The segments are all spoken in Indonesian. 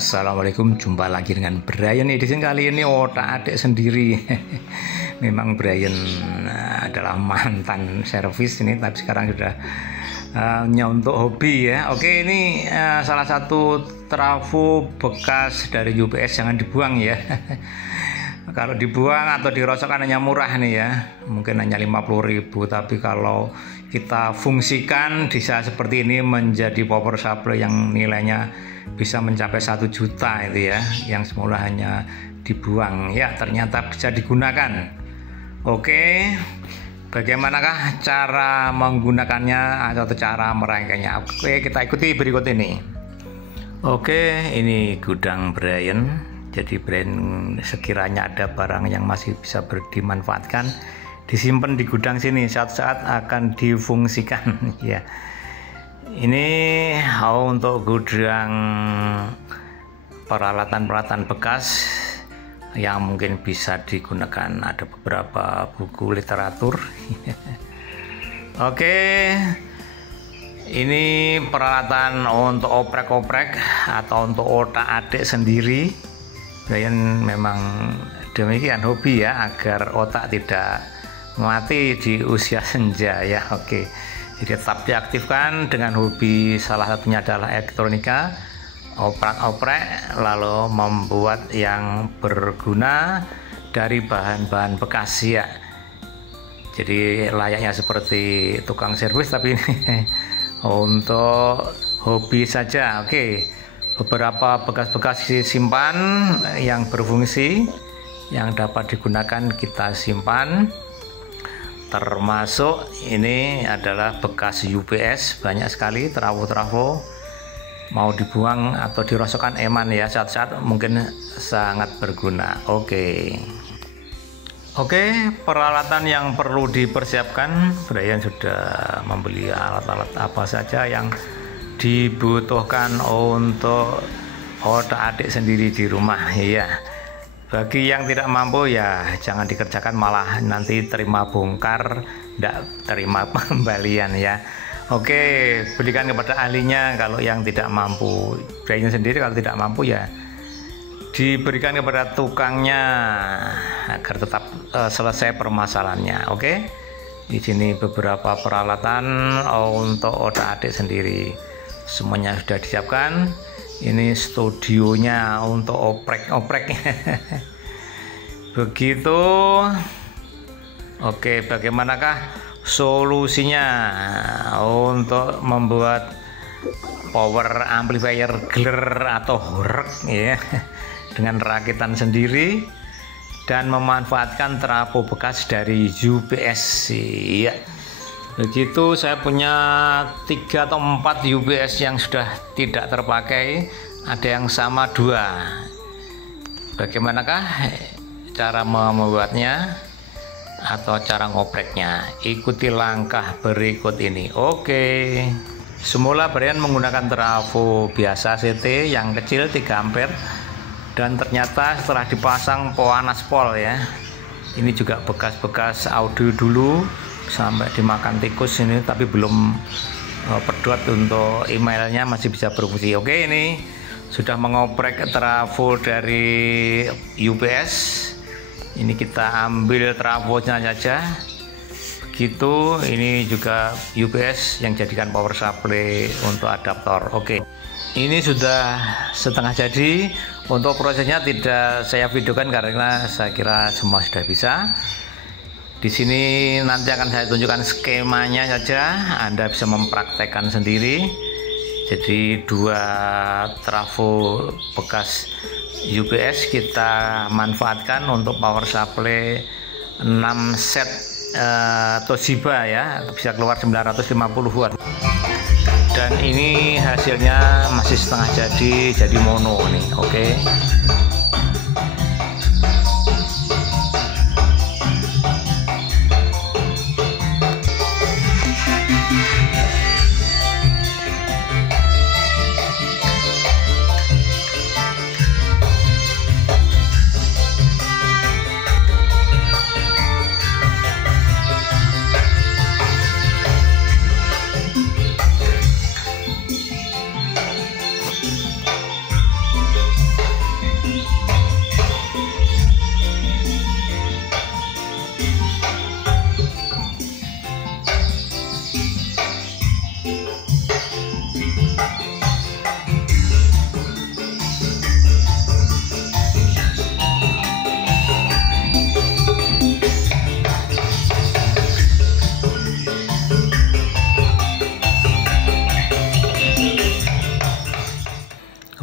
Assalamualaikum, jumpa lagi dengan Brian Edison. Kali ini otak-atik sendiri. Memang Brian adalah mantan servis ini, tapi sekarang sudah hanya untuk hobi ya. Oke, ini salah satu trafo bekas dari UPS, jangan dibuang ya. Kalau dibuang atau dirosokkan hanya murah nih ya, mungkin hanya 50.000, tapi kalau kita fungsikan bisa seperti ini menjadi power supply yang nilainya bisa mencapai 1 juta itu ya, yang semula hanya dibuang ya ternyata bisa digunakan. Oke, bagaimanakah cara menggunakannya atau cara merangkainya? Oke, kita ikuti berikut ini. Oke, ini gudang Brian. Jadi Brian sekiranya ada barang yang masih bisa dimanfaatkan, disimpan di gudang sini, suatu saat akan difungsikan ya. Ini untuk gudang peralatan-peralatan bekas yang mungkin bisa digunakan, ada beberapa buku literatur. Oke, ini peralatan untuk oprek-oprek atau untuk otak-atik sendiri. Brian memang demikian, hobi ya, agar otak tidak mati di usia senja ya. Oke, jadi tetap diaktifkan dengan hobi, salah satunya adalah elektronika, oprek-oprek, lalu membuat yang berguna dari bahan-bahan bekas ya. Jadi layaknya seperti tukang servis, tapi ini untuk hobi saja. Oke, beberapa bekas-bekas disimpan yang berfungsi, yang dapat digunakan kita simpan. Termasuk ini adalah bekas UPS, banyak sekali trafo-trafo, mau dibuang atau dirosokkan eman ya, saat-saat mungkin sangat berguna. Oke, peralatan yang perlu dipersiapkan, Brian sudah membeli alat-alat apa saja yang dibutuhkan untuk otak-atik sendiri di rumah ya. Bagi yang tidak mampu ya jangan dikerjakan, malah nanti terima bongkar, tidak terima pembalian ya. Oke, berikan kepada ahlinya kalau yang tidak mampu. Brian sendiri kalau tidak mampu ya diberikan kepada tukangnya agar tetap selesai permasalahannya. Oke, di sini beberapa peralatan untuk otak-atik sendiri, semuanya sudah disiapkan. Ini studionya untuk oprek-oprek. Begitu. Oke, bagaimanakah solusinya untuk membuat power amplifier gear atau horek ya, dengan rakitan sendiri dan memanfaatkan trafo bekas dari UPS ya. Begitu, saya punya 3 atau 4 UPS yang sudah tidak terpakai, ada yang sama 2. Bagaimanakah cara membuatnya atau cara ngopreknya? Ikuti langkah berikut ini. Oke, semula Brian menggunakan trafo biasa CT yang kecil 3 ampere, dan ternyata setelah dipasang panas pol ya, ini juga bekas-bekas audio dulu sampai dimakan tikus ini, tapi belum pedot untuk emailnya, masih bisa berfungsi. Oke, ini sudah mengoprek trafo dari UPS. Ini kita ambil trafonya saja. Begitu, ini juga UPS yang jadikan power supply untuk adaptor. Oke, ini sudah setengah jadi. Untuk prosesnya tidak saya videokan karena saya kira semua sudah bisa. Di sini nanti akan saya tunjukkan skemanya saja, Anda bisa mempraktekkan sendiri. Jadi 2 trafo bekas UPS kita manfaatkan untuk power supply 6 set Toshiba ya, bisa keluar 950 watt. Dan ini hasilnya masih setengah jadi mono nih. Oke.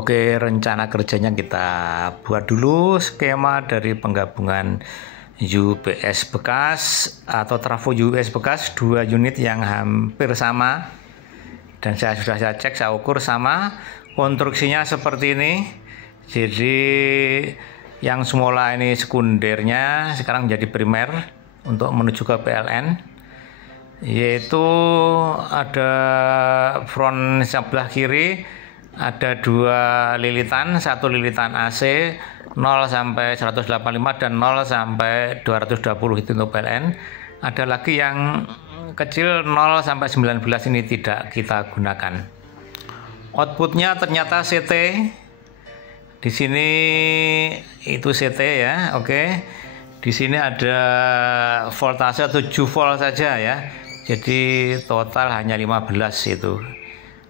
Oke, rencana kerjanya kita buat dulu skema dari penggabungan UPS bekas atau trafo UPS bekas 2 unit yang hampir sama, dan sudah saya cek, saya ukur sama. Konstruksinya seperti ini. Jadi yang semula ini sekundernya sekarang menjadi primer untuk menuju ke PLN, yaitu ada front sebelah kiri ada 2 lilitan, 1 lilitan AC 0 sampai 185 dan 0 sampai 220 itu untuk PLN. Ada lagi yang kecil 0 sampai 19 ini tidak kita gunakan. Outputnya ternyata CT. Di sini itu CT ya, oke. Di sini ada voltase 7 volt saja ya. Jadi total hanya 15 itu.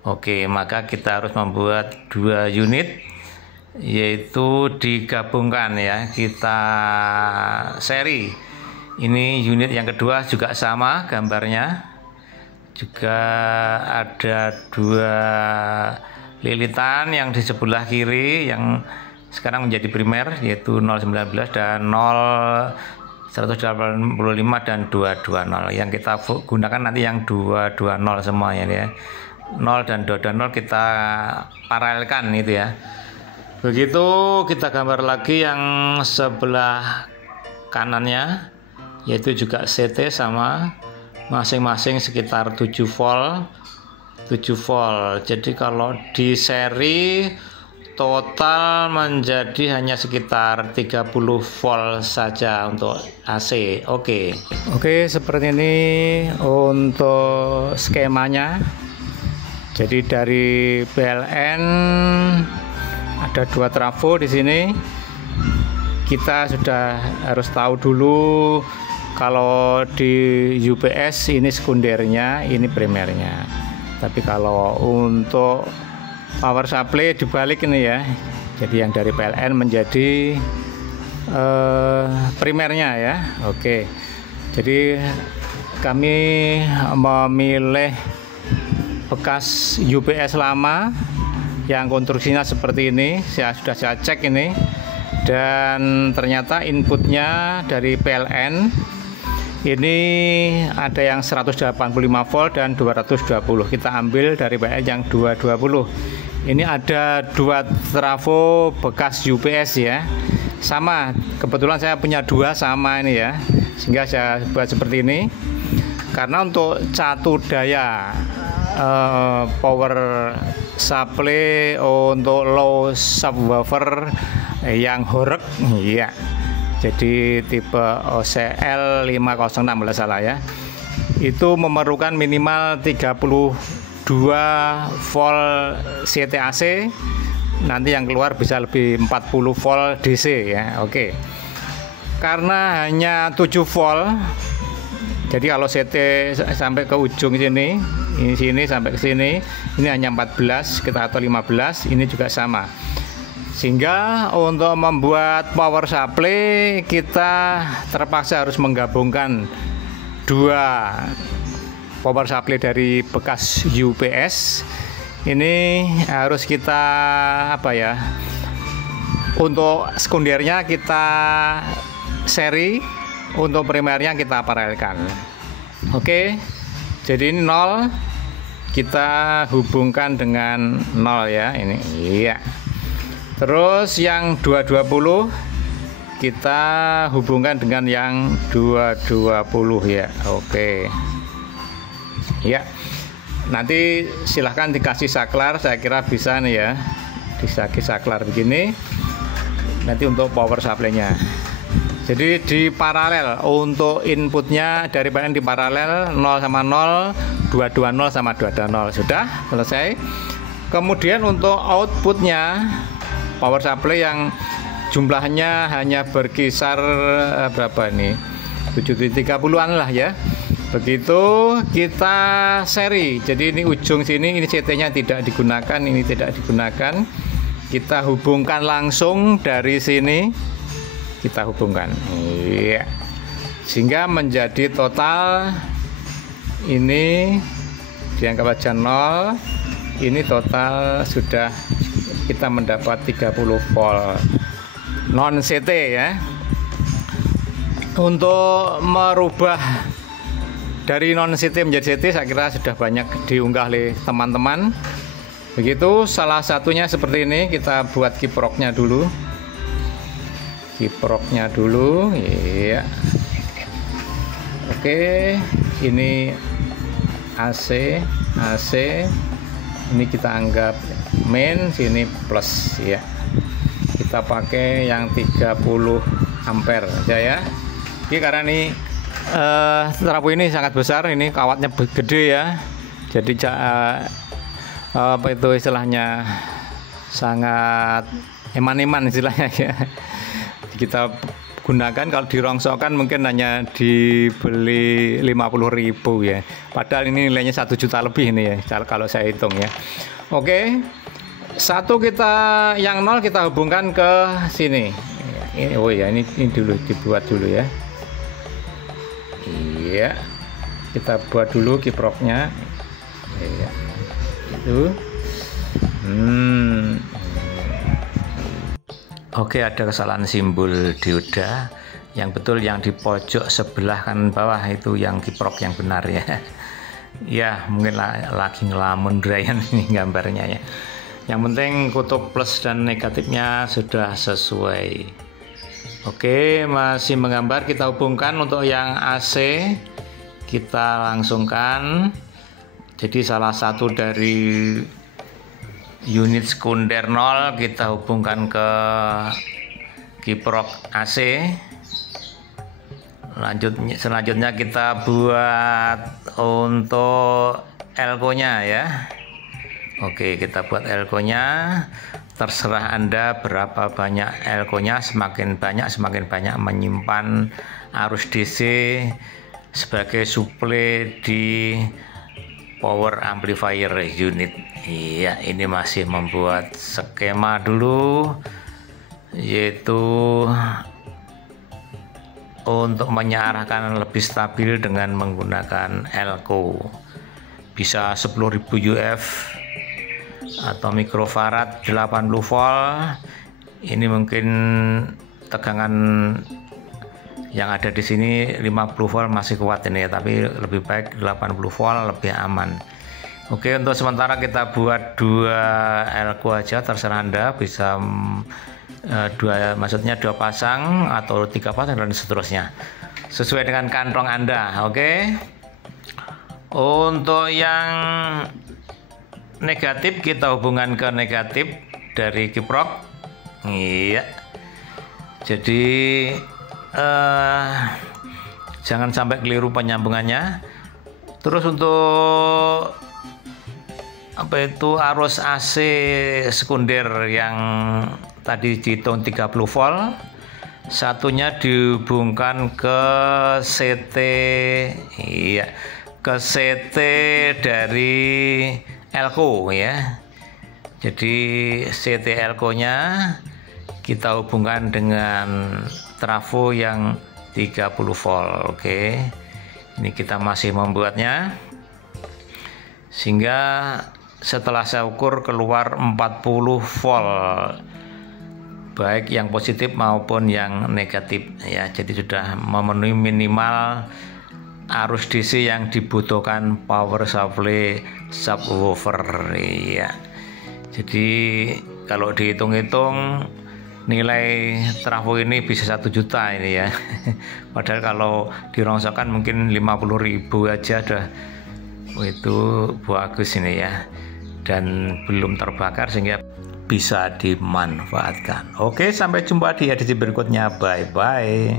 Oke, maka kita harus membuat 2 unit, yaitu digabungkan ya, kita seri. Ini unit yang kedua juga sama gambarnya, juga ada 2 lilitan yang di sebelah kiri yang sekarang menjadi primer, yaitu 019 dan 0185 dan 220. Yang kita gunakan nanti yang 220 semuanya ya. 0 dan 220 kita paralelkan itu ya. Begitu kita gambar lagi yang sebelah kanannya, yaitu juga CT sama, masing-masing sekitar 7 volt 7 volt. Jadi kalau di seri total menjadi hanya sekitar 30 volt saja untuk AC. Oke, seperti ini untuk skemanya. Jadi dari PLN ada 2 trafo di sini. Kita sudah harus tahu dulu kalau di UPS ini sekundernya, ini primernya. Tapi kalau untuk power supply dibalik ini ya. Jadi yang dari PLN menjadi primernya ya. Oke. Jadi kami memilih bekas UPS lama yang konstruksinya seperti ini. Sudah saya cek ini, dan ternyata inputnya dari PLN ini ada yang 185 volt dan 220. Kita ambil dari PLN yang 220. Ini ada 2 trafo bekas UPS ya, sama, kebetulan saya punya 2 sama ini ya, sehingga saya buat seperti ini. Karena untuk catu daya power supply untuk low subwoofer yang horek ya, jadi tipe OCL 506 kalau salah ya, itu memerlukan minimal 32 volt CTAC, nanti yang keluar bisa lebih 40 volt DC ya. Oke, karena hanya 7 volt, jadi kalau CT sampai ke ujung sini, ini sini sampai ke sini, ini hanya 14 kita atau 15, ini juga sama. Sehingga untuk membuat power supply kita terpaksa harus menggabungkan 2 power supply dari bekas UPS. Ini harus kita apa ya? Untuk sekundernya kita seri, untuk primernya kita paralelkan. Oke. Jadi ini 0 kita hubungkan dengan 0 ya, ini iya. Terus yang 220 kita hubungkan dengan yang 220 ya. Oke. Ya. Nanti silahkan dikasih saklar, saya kira bisa nih ya. Dikasih saklar begini. Nanti untuk power supply-nya. Jadi di paralel untuk inputnya dari PLN di paralel 0 sama 0, 220 sama 220. Sudah selesai. Kemudian untuk outputnya power supply yang jumlahnya hanya berkisar berapa nih? 730-an lah ya. Begitu kita seri. Jadi ini ujung sini, ini CT-nya tidak digunakan, ini tidak digunakan. Kita hubungkan langsung dari sini. Kita hubungkan, iya, sehingga menjadi total ini dianggap aja 0. Ini total sudah kita mendapat 30 volt non CT ya. Untuk merubah dari non CT menjadi CT saya kira sudah banyak diunggah oleh teman-teman. Begitu, salah satunya seperti ini. Kita buat kiproknya dulu. Iya. Oke, ini AC. Ini kita anggap main, sini plus ya. Kita pakai yang 30 ampere aja ya. Oke, karena ini trafo ini sangat besar, ini kawatnya gede ya. Jadi apa itu istilahnya, sangat eman-eman istilahnya ya. Kita gunakan, kalau dirongsokkan mungkin hanya dibeli 50.000 ya. Padahal ini nilainya 1 juta lebih ini ya kalau saya hitung ya. Oke. Satu kita yang 0 kita hubungkan ke sini. Oh ya, ini dulu dibuat dulu ya. Iya. Kita buat dulu kiproknya. Iya. Itu. Oke, ada kesalahan simbol dioda. Yang betul yang di pojok sebelah kanan bawah itu yang kiprok yang benar ya. Ya, mungkin lagi ngelamun Brian ini gambarnya ya. Yang penting kutub plus dan negatifnya sudah sesuai. Oke, masih menggambar, kita hubungkan. Untuk yang AC kita langsungkan. Jadi salah satu dari unit sekunder 0 kita hubungkan ke kiprok AC. Selanjutnya kita buat untuk elko-nya ya. Oke, kita buat elko-nya. Terserah Anda berapa banyak elko-nya, semakin banyak menyimpan arus DC sebagai suplai di power amplifier unit. Iya, ini masih membuat skema dulu, yaitu untuk mengarahkan lebih stabil dengan menggunakan elko. Bisa 10.000 UF atau mikrofarad 80 volt. Ini mungkin tegangan yang ada di sini 50 volt masih kuat ini ya, tapi lebih baik 80 volt lebih aman. Oke, untuk sementara kita buat 2 elko aja, terserah Anda bisa maksudnya 2 pasang atau 3 pasang dan seterusnya sesuai dengan kantong Anda. Oke. Untuk yang negatif kita hubungkan ke negatif dari kiprok. Iya. Jadi jangan sampai keliru penyambungannya. Terus untuk apa itu arus AC sekunder yang tadi dihitung 30 volt, satunya dihubungkan ke CT. Iya, ke CT dari elko ya. Jadi CT elko-nya kita hubungkan dengan trafo yang 30 volt. Oke. Ini kita masih membuatnya. Sehingga setelah saya ukur keluar 40 volt. Baik yang positif maupun yang negatif ya. Jadi sudah memenuhi minimal arus DC yang dibutuhkan power supply subwoofer ya. Jadi kalau dihitung-hitung nilai trafo ini bisa 1 juta ini ya. Padahal kalau dirongsokkan mungkin 50.000 aja udah itu bagus ini ya, dan belum terbakar sehingga bisa dimanfaatkan. Oke, sampai jumpa di edisi berikutnya. Bye bye.